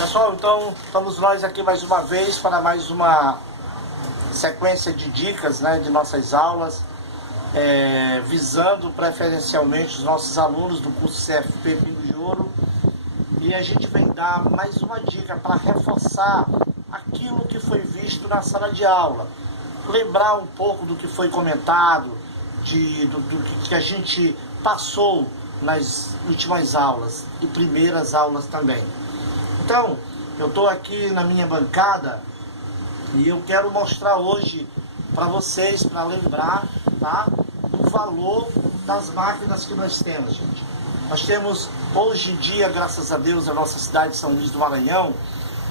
Pessoal, então estamos nós aqui mais uma vez para mais uma sequência de dicas, né, de nossas aulas, visando preferencialmente os nossos alunos do curso CFP Pingo de Ouro. E a gente vem dar mais uma dica para reforçar aquilo que foi visto na sala de aula, lembrar um pouco do que foi comentado, do que a gente passou nas últimas aulas e primeiras aulas também. Então, eu estou aqui na minha bancada e eu quero mostrar hoje para vocês, para lembrar, tá, do valor das máquinas que nós temos, gente. Nós temos, hoje em dia, graças a Deus, a nossa cidade de São Luís do Maranhão,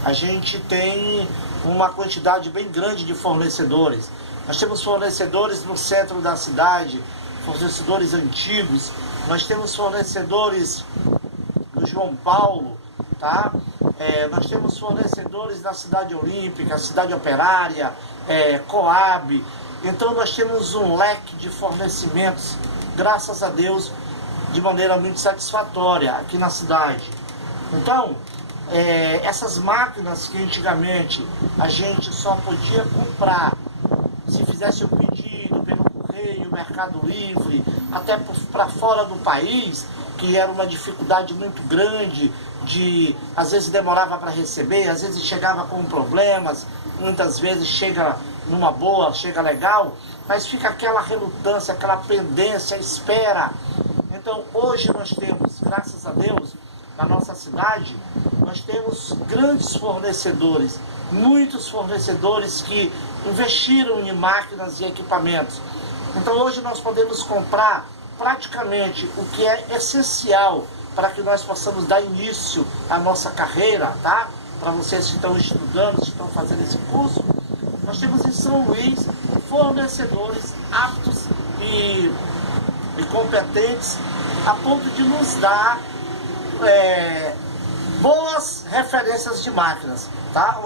a gente tem uma quantidade bem grande de fornecedores. Nós temos fornecedores no centro da cidade, fornecedores antigos, nós temos fornecedores no João Paulo, tá? Nós temos fornecedores na Cidade Olímpica, Cidade Operária, Coab. Então nós temos um leque de fornecimentos, graças a Deus, de maneira muito satisfatória aqui na cidade. Então, essas máquinas que antigamente a gente só podia comprar se fizesse o pedido pelo correio, Mercado Livre, até para fora do país, que era uma dificuldade muito grande, às vezes demorava para receber, às vezes chegava com problemas, muitas vezes chega numa boa, chega legal, mas fica aquela relutância, aquela pendência, espera. Então hoje nós temos, graças a Deus, na nossa cidade, nós temos grandes fornecedores, muitos fornecedores que investiram em máquinas e equipamentos. Então hoje nós podemos comprar praticamente o que é essencial para que nós possamos dar início à nossa carreira, tá? Para vocês que estão estudando, que estão fazendo esse curso, nós temos em São Luís fornecedores aptos e competentes a ponto de nos dar boas referências de máquinas, tá?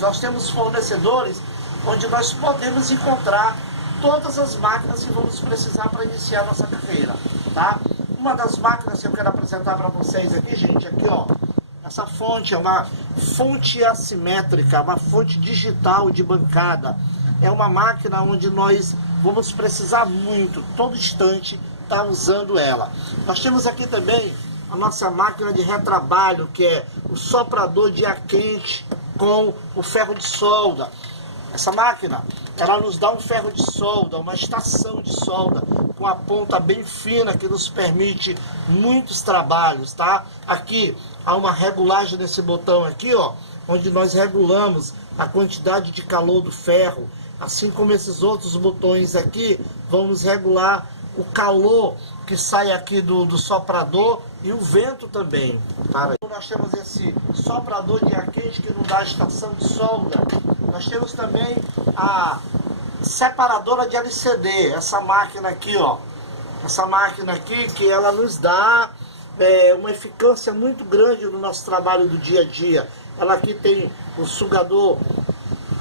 Nós temos fornecedores onde nós podemos encontrar todas as máquinas que vamos precisar para iniciar a nossa carreira, tá? Uma das máquinas que eu quero apresentar para vocês aqui, gente, aqui ó, essa fonte é uma fonte assimétrica, uma fonte digital de bancada. É uma máquina onde nós vamos precisar muito, todo instante, tá usando ela. Nós temos aqui também a nossa máquina de retrabalho, que é o soprador de ar quente com o ferro de solda. Essa máquina, ela nos dá um ferro de solda, uma estação de solda com a ponta bem fina que nos permite muitos trabalhos, tá? Aqui há uma regulagem nesse botão aqui, ó, onde nós regulamos a quantidade de calor do ferro, assim como esses outros botões aqui vão nos regular o calor que sai aqui do soprador e o vento também, tá? Nós temos esse soprador de ar quente que nos dá a estação de solda. Nós temos também a separadora de LCD, essa máquina aqui, ó. Essa máquina aqui que ela nos dá uma eficácia muito grande no nosso trabalho do dia a dia. Ela aqui tem o sugador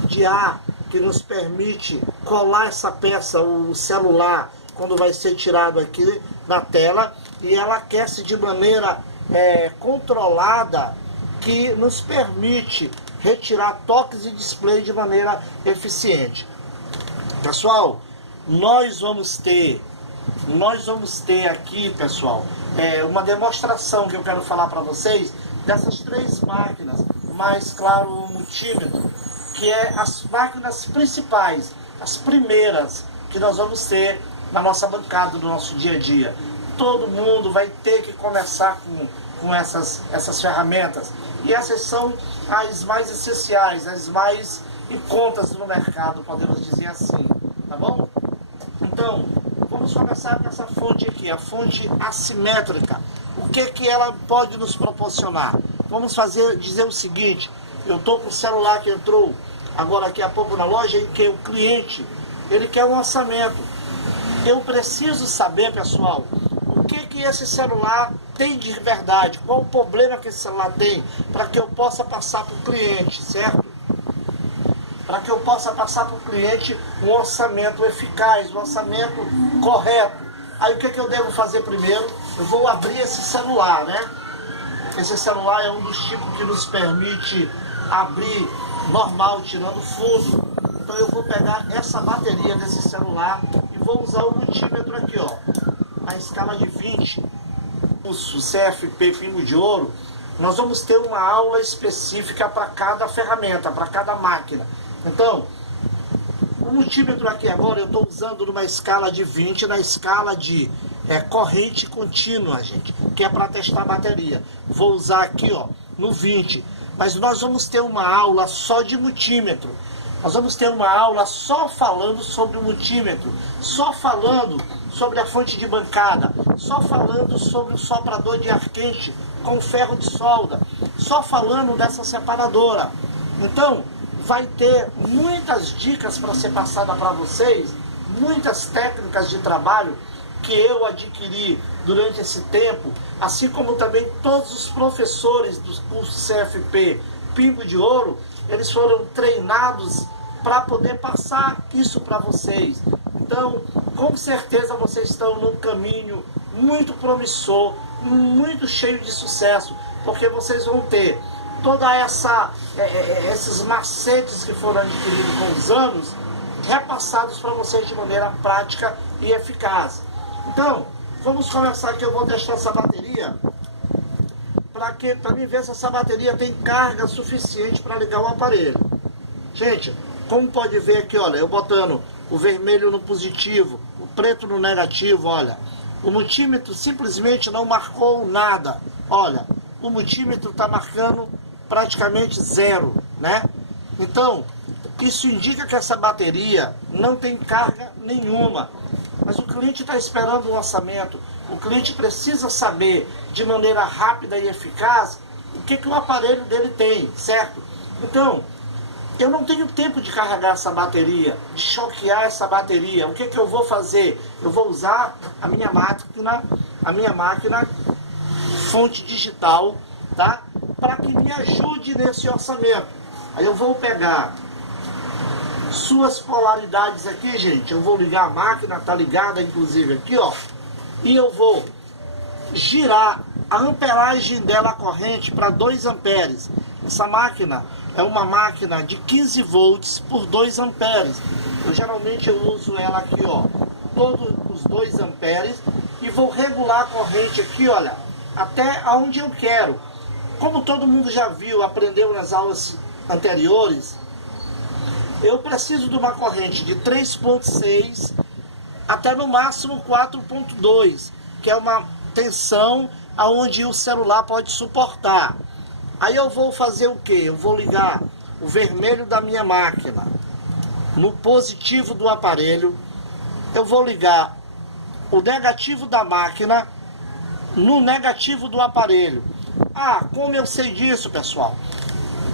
de ar que nos permite colar essa peça, o celular, quando vai ser tirado aqui na tela, e ela aquece de maneira controlada, que nos permite retirar toques e display de maneira eficiente. Pessoal, nós vamos ter aqui, pessoal, uma demonstração que eu quero falar para vocês dessas três máquinas, mais claro, o multímetro, que é as máquinas principais, as primeiras que nós vamos ter na nossa bancada, do nosso dia a dia. Todo mundo vai ter que começar com essas ferramentas. E essas são as mais essenciais, as mais em contas no mercado, podemos dizer assim, tá bom? Então, vamos começar com essa fonte aqui, a fonte assimétrica. O que ela pode nos proporcionar? Vamos dizer o seguinte: eu estou com o celular que entrou agora daqui a pouco na loja, em que o cliente, ele quer um orçamento. Eu preciso saber, pessoal, o que esse celular tem de verdade, qual o problema que esse celular tem, para que eu possa passar para o cliente, certo? Para que eu possa passar para o cliente um orçamento eficaz, um orçamento correto. Aí o que eu devo fazer primeiro? Eu vou abrir esse celular, né? Esse celular é um dos tipos que nos permite abrir normal, tirando fundo. Então eu vou pegar essa bateria desse celular e vou usar o multímetro aqui, ó, na escala de 20, o CFP Pingo de Ouro. Nós vamos ter uma aula específica para cada ferramenta, para cada máquina. Então, o multímetro aqui agora eu estou usando numa escala de 20, na escala de corrente contínua, gente, que é para testar a bateria. Vou usar aqui, ó, no 20. Mas nós vamos ter uma aula só de multímetro. Nós vamos ter uma aula só falando sobre o multímetro, só falando sobre a fonte de bancada, só falando sobre o soprador de ar quente com ferro de solda, só falando dessa separadora. Então, vai ter muitas dicas para ser passada para vocês, muitas técnicas de trabalho que eu adquiri durante esse tempo, assim como também todos os professores do curso CFP Pingo de Ouro, eles foram treinados para poder passar isso para vocês. Então, com certeza vocês estão num caminho muito promissor, muito cheio de sucesso, porque vocês vão ter toda esses macetes que foram adquiridos com os anos, repassados para vocês de maneira prática e eficaz. Então, vamos começar aqui. Eu vou testar essa bateria para mim ver se essa bateria tem carga suficiente para ligar o aparelho. Gente, como pode ver aqui, olha, eu botando o vermelho no positivo, o preto no negativo, olha, o multímetro simplesmente não marcou nada. Olha, o multímetro está marcando praticamente 0, né? Então, isso indica que essa bateria não tem carga nenhuma. Mas o cliente está esperando um orçamento, o cliente precisa saber de maneira rápida e eficaz o que o aparelho dele tem, certo? Então, eu não tenho tempo de carregar essa bateria, de choquear essa bateria. O que eu vou fazer? Eu vou usar a minha máquina fonte digital, tá? Para que me ajude nesse orçamento. Aí eu vou pegar suas polaridades aqui, gente. Eu vou ligar a máquina, tá ligada inclusive aqui, ó. E eu vou girar a amperagem dela, a corrente, para 2 amperes. Essa máquina é uma máquina de 15 volts por 2 amperes. Eu geralmente uso ela aqui, ó, todos os 2 amperes, e vou regular a corrente aqui, olha, até aonde eu quero. Como todo mundo já viu, aprendeu nas aulas anteriores, eu preciso de uma corrente de 3.6 até no máximo 4.2, que é uma tensão aonde o celular pode suportar. Aí eu vou fazer o que? Eu vou ligar o vermelho da minha máquina no positivo do aparelho. Eu vou ligar o negativo da máquina no negativo do aparelho. Ah, como eu sei disso, pessoal?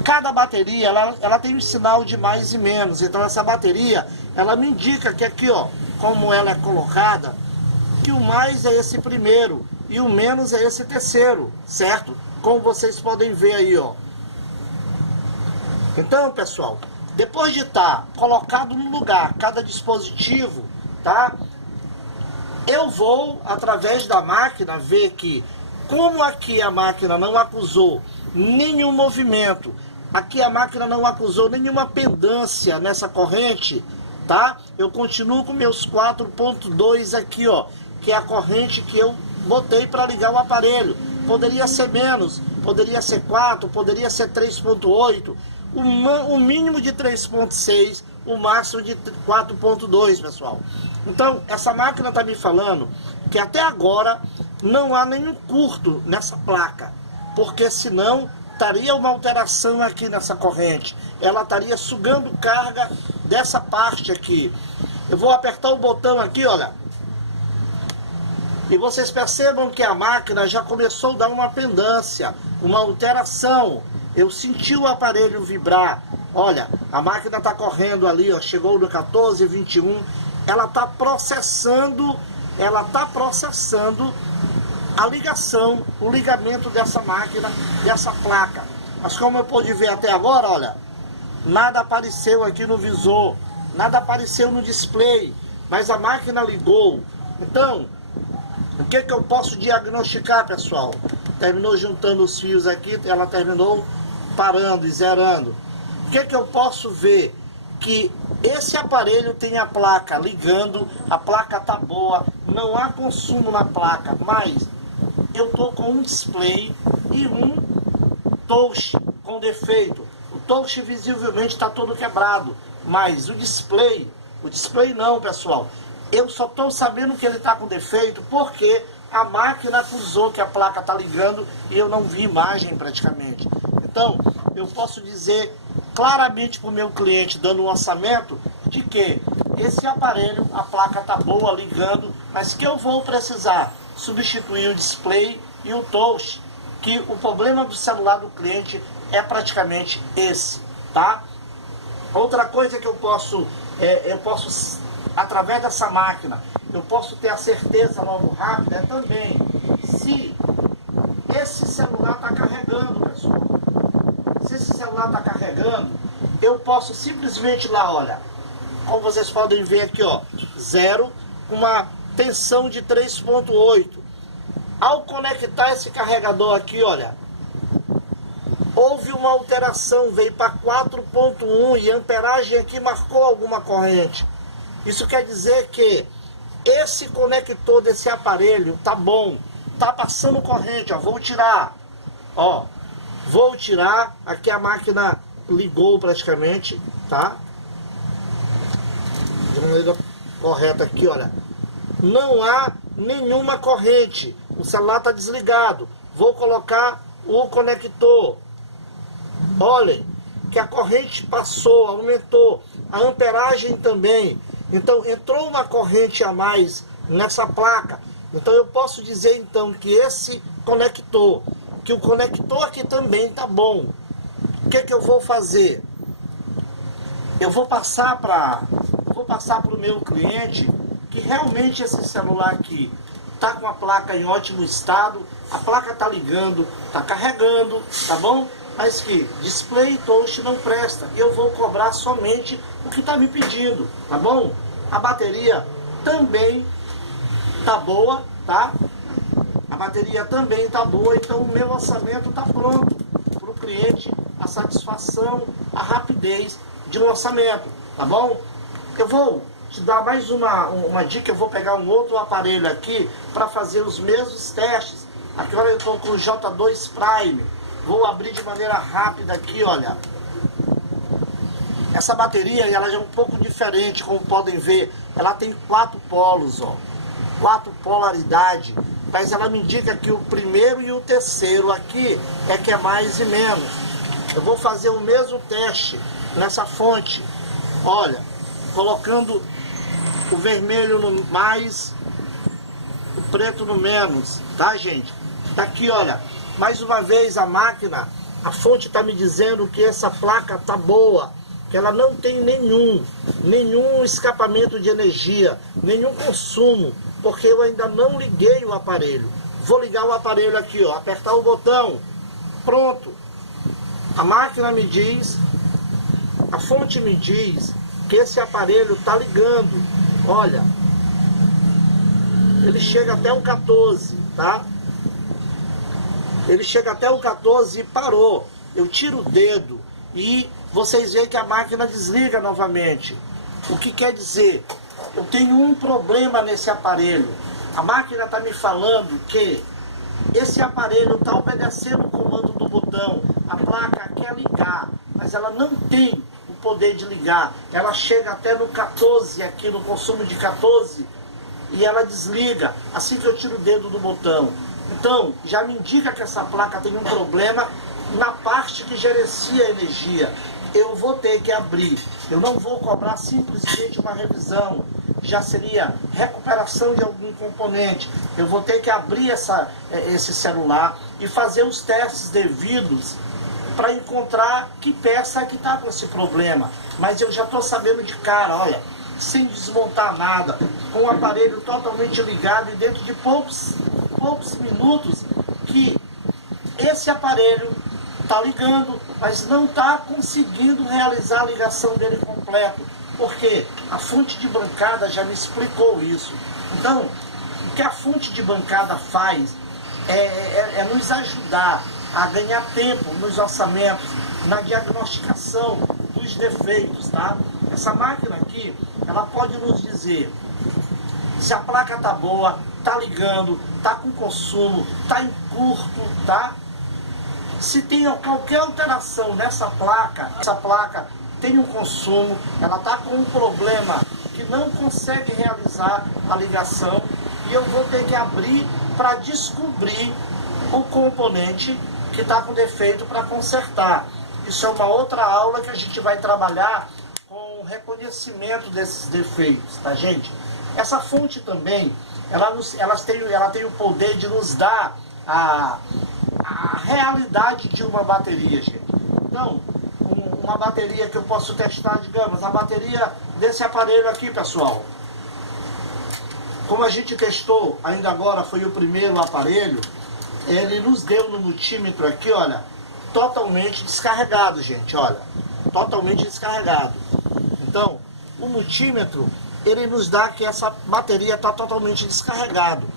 Cada bateria, ela tem um sinal de mais e menos. Então essa bateria, ela me indica que aqui, ó, como ela é colocada, que o mais é esse primeiro e o menos é esse terceiro, certo? Como vocês podem ver aí, ó. Então, pessoal, depois de estar colocado no lugar cada dispositivo, tá? Eu vou, através da máquina, ver que, como aqui a máquina não acusou nenhum movimento, aqui a máquina não acusou nenhuma pendância nessa corrente, tá? Eu continuo com meus 4.2 aqui, ó, que é a corrente que eu botei para ligar o aparelho. Poderia ser menos, poderia ser 4, poderia ser 3.8, o mínimo de 3.6, o máximo de 4.2, pessoal. Então, essa máquina está me falando que até agora não há nenhum curto nessa placa, porque senão estaria uma alteração aqui nessa corrente. Ela estaria sugando carga dessa parte aqui. Eu vou apertar o botão aqui, olha. E vocês percebam que a máquina já começou a dar uma pendância, uma alteração. Eu senti o aparelho vibrar. Olha, a máquina está correndo ali, ó, chegou no 14,21. Ela está processando a ligação, o ligamento dessa máquina, dessa placa. Mas como eu pude ver até agora, olha, nada apareceu aqui no visor, nada apareceu no display, mas a máquina ligou. Então, O que eu posso diagnosticar, pessoal? Terminou juntando os fios aqui, ela terminou parando e zerando. O que eu posso ver? Que esse aparelho tem a placa ligando, a placa tá boa, não há consumo na placa, mas eu tô com um display e um touch com defeito. O touch visivelmente está todo quebrado, mas o display não, pessoal. Eu só estou sabendo que ele está com defeito porque a máquina acusou que a placa está ligando e eu não vi imagem praticamente. Então, eu posso dizer claramente para o meu cliente, dando um orçamento, de que esse aparelho, a placa está boa, ligando, mas que eu vou precisar substituir o display e o touch, que o problema do celular do cliente é praticamente esse, tá? Outra coisa que eu posso através dessa máquina, eu posso ter a certeza logo rápida também se esse celular está carregando, pessoal. Se esse celular está carregando, eu posso simplesmente lá, olha, como vocês podem ver aqui, ó, 0, uma tensão de 3.8. Ao conectar esse carregador aqui, olha, houve uma alteração, veio para 4.1 e a amperagem aqui marcou alguma corrente. Isso quer dizer que esse conector desse aparelho tá bom, tá passando corrente, ó, vou tirar, aqui a máquina ligou praticamente, tá? De maneira correta aqui, olha, não há nenhuma corrente, o celular tá desligado, vou colocar o conector, olhem, que a corrente passou, aumentou, a amperagem também. Então entrou uma corrente a mais nessa placa. Então eu posso dizer então que esse conector, que o conector aqui também tá bom. O que eu vou fazer? Eu vou passar para o meu cliente que realmente esse celular aqui tá com a placa em ótimo estado, a placa tá ligando, tá carregando, tá bom? Mas que display e touch não presta. E eu vou cobrar somente o que está me pedindo, tá bom? A bateria também tá boa, tá? A bateria também tá boa, então o meu orçamento tá pronto para o cliente, a satisfação, a rapidez de um orçamento, tá bom? Eu vou te dar mais uma dica, eu vou pegar um outro aparelho aqui para fazer os mesmos testes. Aqui olha, eu estou com o J2 Prime. Vou abrir de maneira rápida aqui, olha. Essa bateria, ela já é um pouco diferente, como podem ver. Ela tem 4 polos, ó. 4 polaridades. Mas ela me indica que o primeiro e o terceiro aqui é que é mais e menos. Eu vou fazer o mesmo teste nessa fonte. Olha, colocando o vermelho no mais, o preto no menos, tá, gente? Tá aqui, olha. Mais uma vez a máquina, a fonte está me dizendo que essa placa tá boa, que ela não tem nenhum escapamento de energia, nenhum consumo, porque eu ainda não liguei o aparelho. Vou ligar o aparelho aqui, ó, apertar o botão, pronto. A máquina me diz, a fonte me diz que esse aparelho tá ligando. Olha, ele chega até um 14, tá? Ele chega até o 14 e parou. Eu tiro o dedo e vocês veem que a máquina desliga novamente. O que quer dizer? Eu tenho um problema nesse aparelho. A máquina está me falando que esse aparelho está obedecendo o comando do botão. A placa quer ligar, mas ela não tem o poder de ligar. Ela chega até no 14, aqui no consumo de 14, e ela desliga assim que eu tiro o dedo do botão. Então, já me indica que essa placa tem um problema na parte que gerencia a energia. Eu vou ter que abrir. Eu não vou cobrar simplesmente uma revisão. Já seria recuperação de algum componente. Eu vou ter que abrir esse celular e fazer os testes devidos para encontrar que peça que está com esse problema. Mas eu já estou sabendo de cara, olha, sem desmontar nada, com o aparelho totalmente ligado e dentro de poucos minutos que esse aparelho está ligando, mas não está conseguindo realizar a ligação dele completo, porque a fonte de bancada já me explicou isso. Então, O que a fonte de bancada faz é nos ajudar a ganhar tempo nos orçamentos, na diagnosticação dos defeitos, tá? Essa máquina aqui, ela pode nos dizer se a placa tá boa, tá ligando, tá com consumo, tá em curto, tá? Se tem qualquer alteração nessa placa, essa placa tem um consumo, ela tá com um problema que não consegue realizar a ligação e eu vou ter que abrir para descobrir o componente que está com defeito para consertar. Isso é uma outra aula que a gente vai trabalhar com o reconhecimento desses defeitos, tá, gente? Essa fonte também, ela tem o poder de nos dar a realidade de uma bateria, gente. Então, uma bateria que eu posso testar, digamos, a bateria desse aparelho aqui, pessoal. Como a gente testou, ainda agora foi o primeiro aparelho, ele nos deu no multímetro aqui, olha, totalmente descarregado, gente, olha, totalmente descarregado. Então, o multímetro, ele nos dá que essa bateria está totalmente descarregado.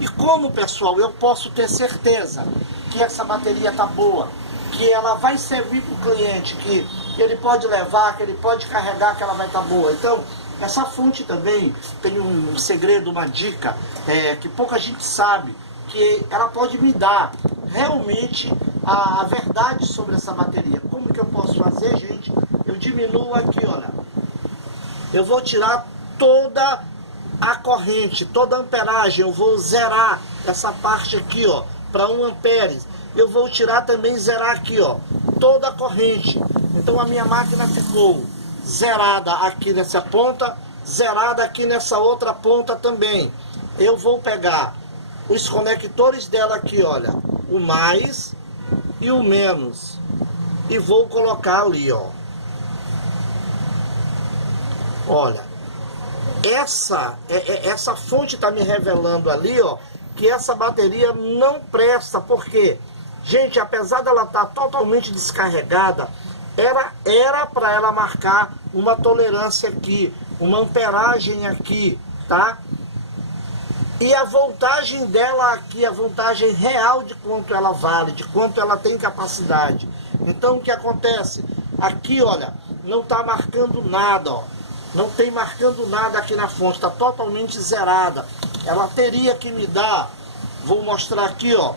E como, pessoal, eu posso ter certeza que essa bateria está boa, que ela vai servir para o cliente, que ele pode levar, que ele pode carregar, que ela vai estar boa. Então, essa fonte também tem um segredo, uma dica, que pouca gente sabe, que ela pode me dar realmente a verdade sobre essa bateria. Como que eu posso fazer, gente? Eu diminuo aqui, olha. Eu vou tirar toda a corrente, toda a amperagem, eu vou zerar essa parte aqui, ó, para 1 ampere. Eu vou tirar também, zerar aqui, ó, toda a corrente. Então a minha máquina ficou zerada aqui nessa ponta, zerada aqui nessa outra ponta também. Eu vou pegar os conectores dela aqui, olha, o mais e o menos, e vou colocar ali, ó. Olha, essa fonte está me revelando ali, ó, que essa bateria não presta, porque, gente, apesar dela estar totalmente descarregada, era para ela marcar uma tolerância aqui, uma amperagem aqui, tá? E a voltagem dela aqui, a voltagem real de quanto ela vale, de quanto ela tem capacidade. Então o que acontece? Aqui, olha, não está marcando nada, ó. Não tem marcando nada aqui na fonte, está totalmente zerada. Ela teria que me dar, vou mostrar aqui, ó,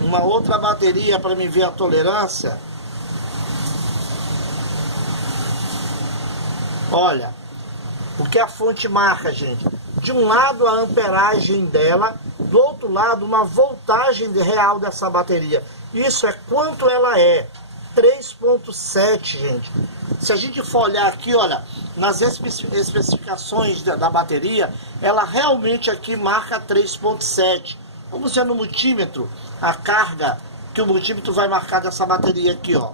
uma outra bateria para me ver a tolerância. Olha, o que a fonte marca, gente? De um lado a amperagem dela, do outro lado uma voltagem real dessa bateria. Isso é quanto ela é, 3.7, gente. Se a gente for olhar aqui, olha, nas especificações da bateria, ela realmente aqui marca 3.7. Vamos ver no multímetro a carga que o multímetro vai marcar dessa bateria aqui, ó.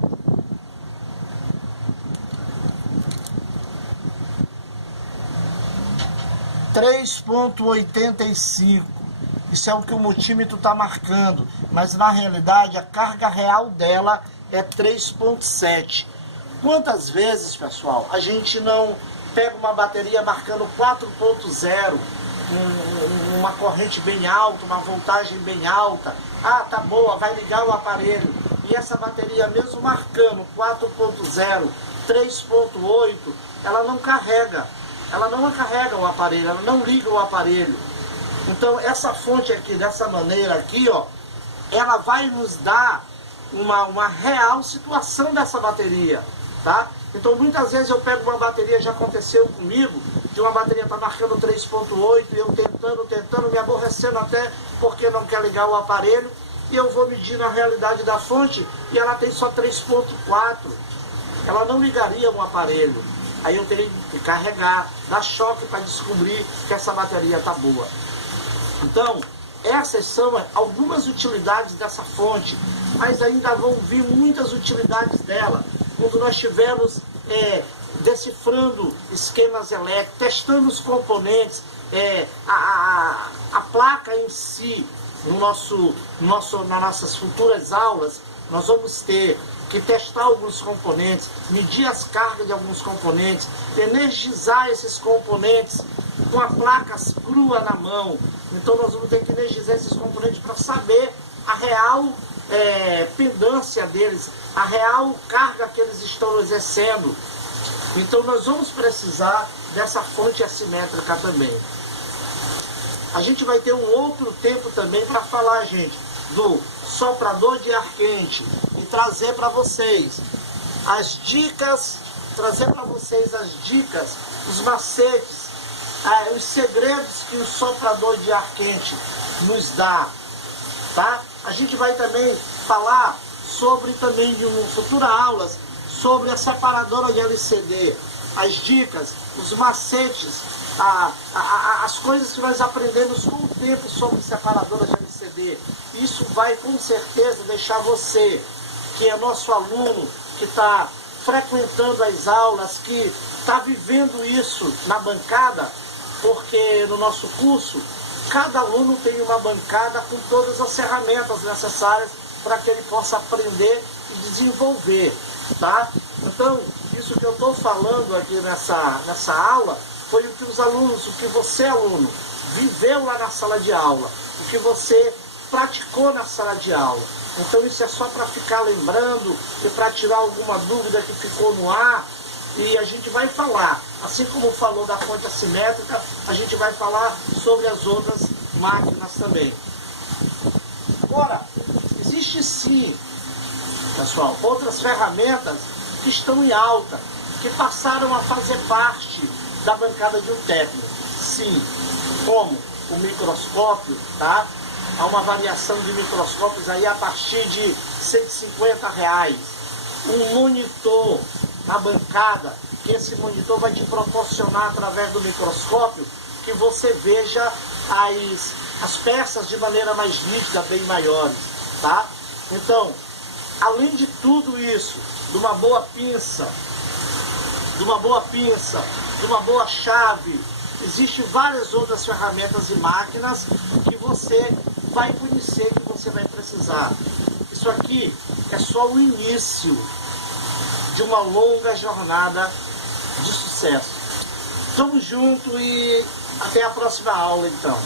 (3.85). Isso é o que o multímetro está marcando, mas na realidade a carga real dela é 3.7. Quantas vezes, pessoal, a gente não pega uma bateria marcando 4.0, uma corrente bem alta, uma voltagem bem alta? Ah, tá boa, vai ligar o aparelho. E essa bateria, mesmo marcando 4.0, 3.8, ela não carrega. Ela não carrega o aparelho, ela não liga o aparelho. Então essa fonte aqui, dessa maneira aqui, ó, ela vai nos dar uma real situação dessa bateria, tá? Então muitas vezes eu pego uma bateria, já aconteceu comigo, de uma bateria tá marcando 3.8, e eu tentando, me aborrecendo até porque não quer ligar o aparelho, e eu vou medir na realidade da fonte, e ela tem só 3.4, ela não ligaria um aparelho. Aí eu teria que carregar, dar choque para descobrir que essa bateria está boa. Então, essas são algumas utilidades dessa fonte, mas ainda vão vir muitas utilidades dela. Quando nós estivermos decifrando esquemas elétricos, testando os componentes, a placa em si, nas nossas futuras aulas, nós vamos ter que testar alguns componentes, medir as cargas de alguns componentes, energizar esses componentes com a placa crua na mão, Então nós vamos ter que energizar esses componentes para saber a real pendância deles, a real carga que eles estão exercendo. Então nós vamos precisar dessa fonte assimétrica também. A gente vai ter um outro tempo também para falar, gente, do soprador de ar quente e trazer para vocês as dicas, os macetes, os segredos que o soprador de ar quente nos dá, tá? A gente vai também falar sobre também em futuras aulas sobre a separadora de LCD, as dicas, os macetes, as coisas que nós aprendemos com o tempo sobre separadoras de LCD. Isso vai com certeza deixar você, que é nosso aluno, que está frequentando as aulas, que está vivendo isso na bancada, porque no nosso curso, cada aluno tem uma bancada com todas as ferramentas necessárias para que ele possa aprender e desenvolver, tá? Então, isso que eu estou falando aqui nessa aula foi o que os alunos, o que você, aluno, viveu lá na sala de aula, o que você praticou na sala de aula. Então isso é só para ficar lembrando e para tirar alguma dúvida que ficou no ar. E a gente vai falar, assim como falou da fonte assimétrica, a gente vai falar sobre as outras máquinas também. Agora, existe sim, pessoal, outras ferramentas que estão em alta, que passaram a fazer parte da bancada de um técnico. Sim, como o microscópio, tá? Há uma variação de microscópios aí a partir de R$150. Um monitor na bancada, que esse monitor vai te proporcionar através do microscópio que você veja as peças de maneira mais nítida, bem maiores, tá? Então, além de tudo isso, de uma boa pinça, de uma boa chave, existem várias outras ferramentas e máquinas que você vai conhecer, que você vai precisar. Isso aqui é só o início de uma longa jornada de sucesso. Tamo junto e até a próxima aula, então.